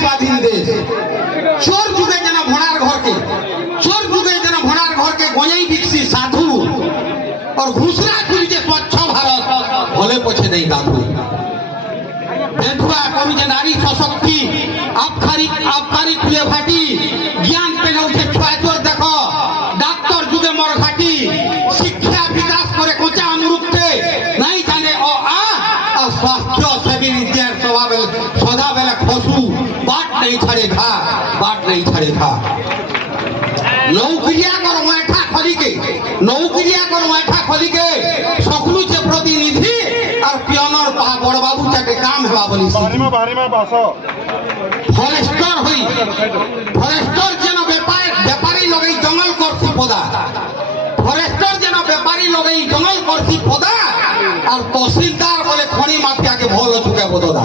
स्वाधीन देश चोर जुगे जना भोनार घर के चोर जुगे जना भोनार घर के गोई बिकसी साधु और घुसरा खुल के स्वच्छ भारत भले पछे नहीं दाधु बेठुआ कवि जे नारी सशक्ति आबकारी खुले भाटी ज्ञान पे उठे छुआ चोर देखो डॉक्टर जुगे मर घाटी शिक्षा विकास करे कोचा अनुरूपते नहीं जाने और स्वास्थ्य सेवी विद्या सदा बेला खसू बाट नहीं छड़ेगा नौकरिया कर माठा खोली के सकलू से प्रतिनिधि और पियोनर बड़ बाबू चाके काम हेबा बोली बाहरी में बासो फरेस्टर जेन व्यापारी लगई जंगल करसी पदा फरेस्टर जेन व्यापारी लगई जंगल करसी पदा और तहसीलदार बोले खनी माफिया के भोल चुके बददा